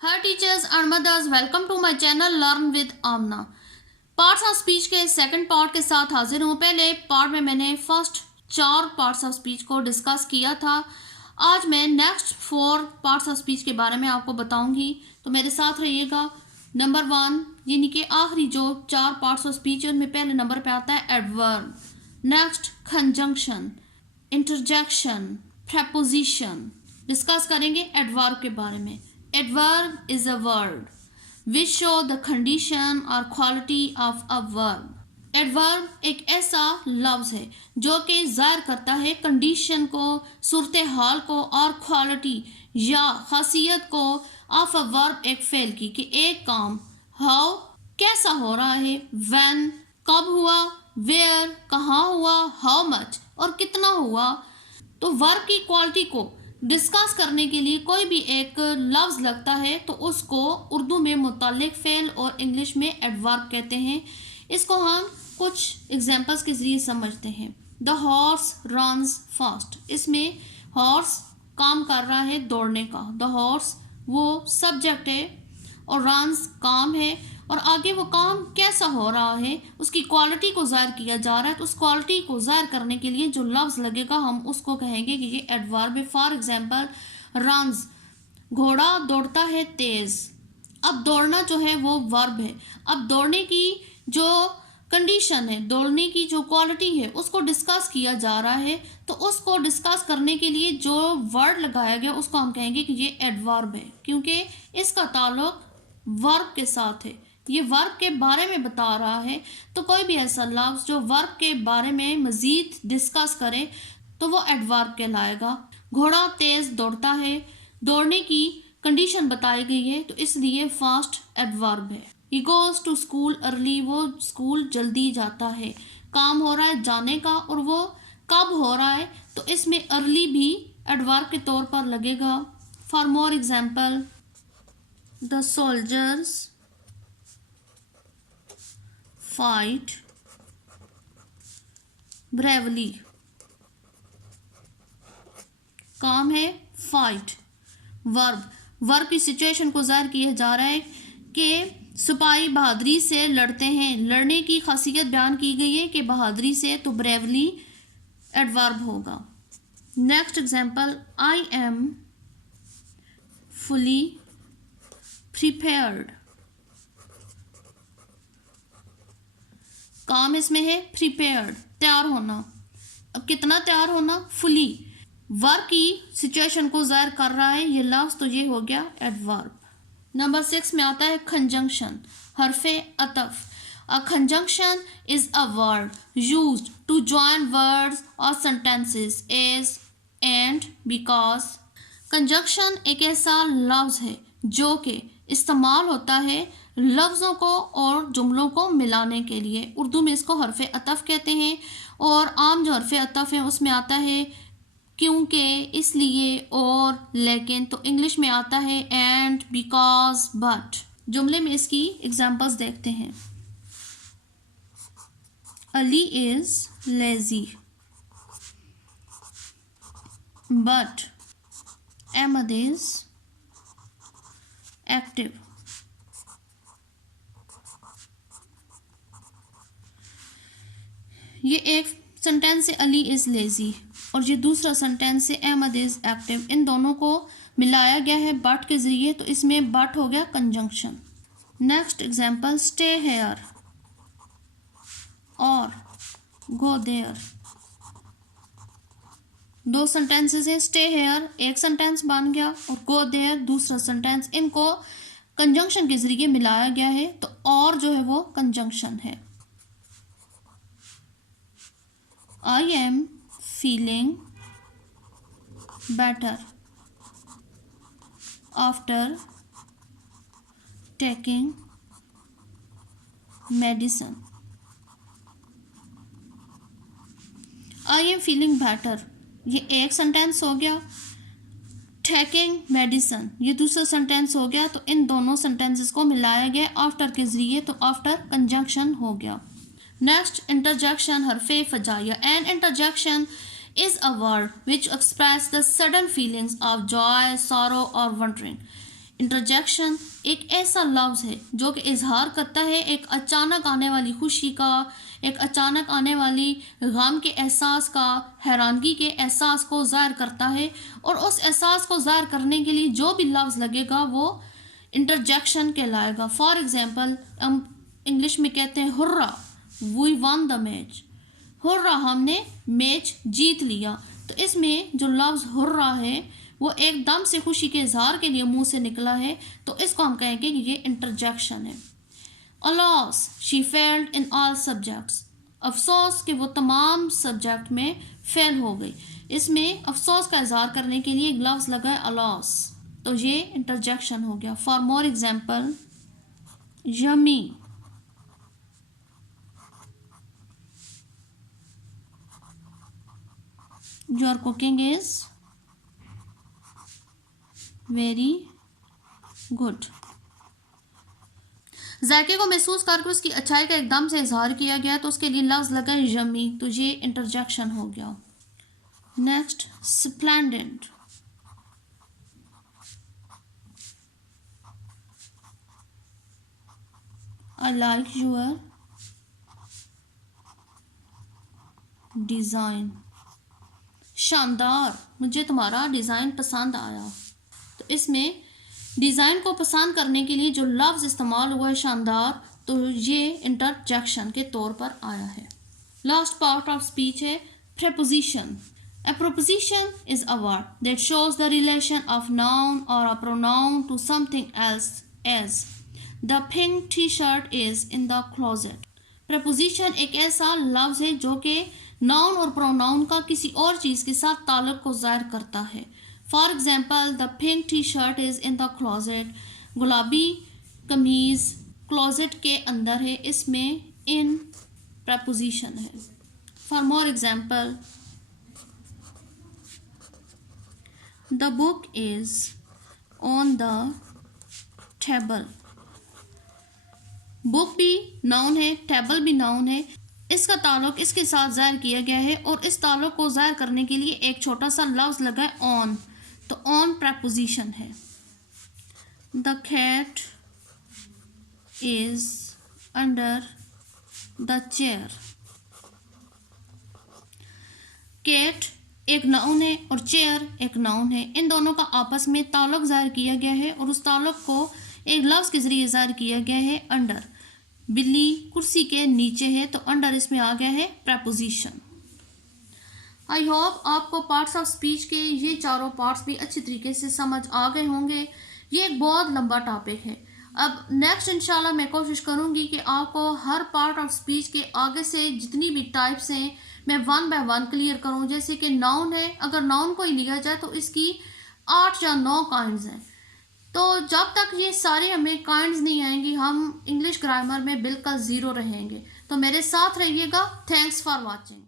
Hi teachers and mothers, welcome to my channel Learn with Amna। Parts of speech के second part के साथ हाजिर हूँ। पहले पार्ट में मैंने फर्स्ट 4 पार्ट्स ऑफ स्पीच को डिस्कस किया था। आज मैं नेक्स्ट 4 पार्ट्स ऑफ स्पीच के बारे में आपको बताऊंगी, तो मेरे साथ रहिएगा। नंबर 1 यानी कि आखिरी जो 4 पार्ट्स ऑफ स्पीच है उनमें पहले नंबर पे आता है adverb, next conjunction, interjection, preposition. Discuss करेंगे एडवर्ब के बारे में। Adverb is a word which show the condition or quality of a verb। Adverb एक ऐसा लफ्ज़ है जो कि ज़ाहिर करता है कंडीशन को, सूरत हाल को और क्वालिटी या खासियत को ऑफ अ वर्ब एक फ़ेल की, कि एक काम हाउ कैसा हो रहा है, when कब हुआ, where कहाँ हुआ, हाउ मच और कितना हुआ। तो वर्ब की क्वालिटी को डिस्कस करने के लिए कोई भी एक लफ्ज़ लगता है तो उसको उर्दू में मुतल्लिक फ़ेल और इंग्लिश में एडवर्ब कहते हैं। इसको हम कुछ एग्जांपल्स के ज़रिए समझते हैं। द हॉर्स रन्स फास्ट, इसमें हॉर्स काम कर रहा है दौड़ने का, द हॉर्स वो सब्जेक्ट है और रन्स काम है, और आगे वो काम कैसा हो रहा है उसकी क्वालिटी को ज़ाहिर किया जा रहा है। तो उस क्वालिटी को ज़ाहिर करने के लिए जो लफ्ज़ लगेगा हम उसको कहेंगे कि ये एडवर्ब है। फॉर एग्जांपल रन्स, घोड़ा दौड़ता है तेज़। अब दौड़ना जो है वो वर्ब है। अब दौड़ने की जो कंडीशन है, दौड़ने की जो क्वालिटी है उसको डिस्कस किया जा रहा है, तो उसको डिस्कस करने के लिए जो वर्ड लगाया गया उसको हम कहेंगे कि ये एडवर्ब है, क्योंकि इसका ताल्लुक वर्ब के साथ है, ये वर्ब के बारे में बता रहा है। तो कोई भी ऐसा लफ्ज़ जो वर्ब के बारे में मज़ीद डिस्कस करे तो वो एडवर्ब कहलाएगा। घोड़ा तेज़ दौड़ता है, दौड़ने की कंडीशन बताई गई है तो इसलिए फास्ट एडवर्ब है। He goes to school early, वो स्कूल जल्दी जाता है। काम हो रहा है जाने का और वो कब हो रहा है, तो इसमें अर्ली भी एडवर्ब के तौर पर लगेगा। For more example, the soldiers fight bravely, काम है फाइट, वर्ब की सिचुएशन को ज़ाहिर किया जा रहा है कि सिपाही बहादुरी से लड़ते हैं, लड़ने की खासियत बयान की गई है कि बहादुरी से, तो ब्रेवली एडवर्ब होगा। Next example, I am fully prepared, काम इसमें है प्रिपेयर्ड, तैयार होना। अब कितना तैयार होना, फुली, वर्ब की सिचुएशन को ज़ाहिर कर रहा है ये लफ्ज़, तो ये हो गया एडवर्ब। नंबर 6 में आता है कंजंक्शन, हरफ़े अतफ। A conjunction is a word used to join words और sentences as, and, because. Conjunction एक ऐसा लफ्ज़ है जो कि इस्तेमाल होता है लफ्ज़ों को और जुमलों को मिलाने के लिए। उर्दू में इसको हरफ़े अतफ कहते हैं, और आम जो हरफ़े अतफ हैं उसमें आता है क्योंकि, इसलिए और लेकिन। तो इंग्लिश में आता है एंड, बिकॉज, बट। जुमले में इसकी एग्जांपल्स देखते हैं। Ali is lazy but Ahmed is active. ये एक सेंटेंस है अली इज़ लेज़ी, और ये दूसरा सेंटेंस है अहमद इज़ एक्टिव। इन दोनों को मिलाया गया है बट के ज़रिए, तो इसमें बट हो गया conjunction. Next example, stay here और गो देयर। दो सेंटेंसेस हैं, स्टे हेयर एक सेंटेंस बन गया और गो देयर दूसरा सेंटेंस। इनको कंजंक्शन के ज़रिए मिलाया गया है, तो और जो है वो कंजंक्शन है। I am feeling better after taking medicine। I am feeling better ये एक सेंटेंस हो गया, टेकिंग मेडिसिन ये दूसरा सेंटेंस हो गया। तो इन दोनों सेंटेंसेस को मिलाया गया आफ्टर के ज़रिए, तो आफ्टर कंजंक्शन हो गया। नेक्स्ट इंटरजेक्शन, हरफे फजाइया। An interjection is a word which express the sudden feelings of joy, sorrow or wondering. Interjection एक ऐसा लफ्ज़ है जो कि इजहार करता है एक अचानक आने वाली खुशी का, एक अचानक आने वाली गम के एहसास का, हैरानगी के एहसास को ज़ाहिर करता है, और उस एहसास को ज़ाहिर करने के लिए जो भी लफ्ज़ लगेगा वो इंटरजेक्शन कहलाएगा. फॉर एग्ज़ाम्पल हम इंग्लिश में कहते हैं hurrah, we won the match. Hurrah, हमने मैच जीत लिया. तो इसमें जो लफ्ज़ हुर्रा है वो एकदम से खुशी के इजहार के लिए मुंह से निकला है, तो इसको हम कहेंगे कि ये इंटरजेक्शन है. Alas, she failed in all subjects. अफसोस कि वो तमाम सब्जेक्ट में फेल हो गई. इसमें अफसोस का इजहार करने के लिए एक लफ्ज़ लगा है अलॉस, तो ये इंटरजेक्शन हो गया. For more example, yummy, your cooking is very good. जायके को महसूस करके उसकी अच्छाई का एकदम से इजहार किया गया, तो उसके लिए लफ्ज़ लगा है यमी, तो ये इंटरजेक्शन हो गया. Next, splendid. I like your design. शानदार, मुझे तुम्हारा डिज़ाइन पसंद आया. तो इसमें डिज़ाइन को पसंद करने के लिए जो लफ्ज़ इस्तेमाल हुआ है शानदार, तो ये इंटरजेक्शन के तौर पर आया है. लास्ट पार्ट ऑफ स्पीच है preposition. A preposition is a word that shows the relation of noun or a pronoun to something else, as the pink t-shirt is in the closet. preposition एक ऐसा लफ्ज़ है जो कि noun और pronoun का किसी और चीज़ के साथ ताल्लुक़ को ज़ाहिर करता है. For example, the pink T shirt is in the closet. गुलाबी कमीज़ क्लोजेट के अंदर है. इसमें इन प्रपोजिशन है. For more example, the book is on the table. Book भी नाउन है, टेबल भी नाउन है. इसका ताल्लुक़ इसके साथ ज़ाहिर किया गया है, और इस ताल्लुक़ को ज़ाहिर करने के लिए एक छोटा सा लफ्ज़ लगा है ऑन, तो ऑन प्रपोजिशन है. The cat is under the chair. Cat एक नाउन है और चेयर एक नाउन है. इन दोनों का आपस में ताल्लुक़ ज़ाहिर किया गया है, और उस ताल्लुक़ को एक लफ्ज़ के ज़रिए ज़ाहिर किया गया है अंडर. बिल्ली कुर्सी के नीचे है, तो अंडर इसमें आ गया है प्रपोजिशन. आई होप आपको पार्ट्स ऑफ स्पीच के ये चारों पार्ट्स भी अच्छी तरीके से समझ आ गए होंगे. ये एक बहुत लंबा टॉपिक है. अब नेक्स्ट इंशाल्लाह मैं कोशिश करूँगी कि आपको हर पार्ट ऑफ स्पीच के आगे से जितनी भी टाइप्स हैं मैं 1 बाय 1 क्लियर करूँ. जैसे कि नाउन है, अगर नाउन को ही लिया जाए तो इसकी 8 या 9 काइंड्स हैं. तो जब तक ये सारे हमें काइंड्स नहीं आएंगी हम इंग्लिश ग्रामर में बिल्कुल ज़ीरो रहेंगे. तो मेरे साथ रहिएगा. Thanks for watching.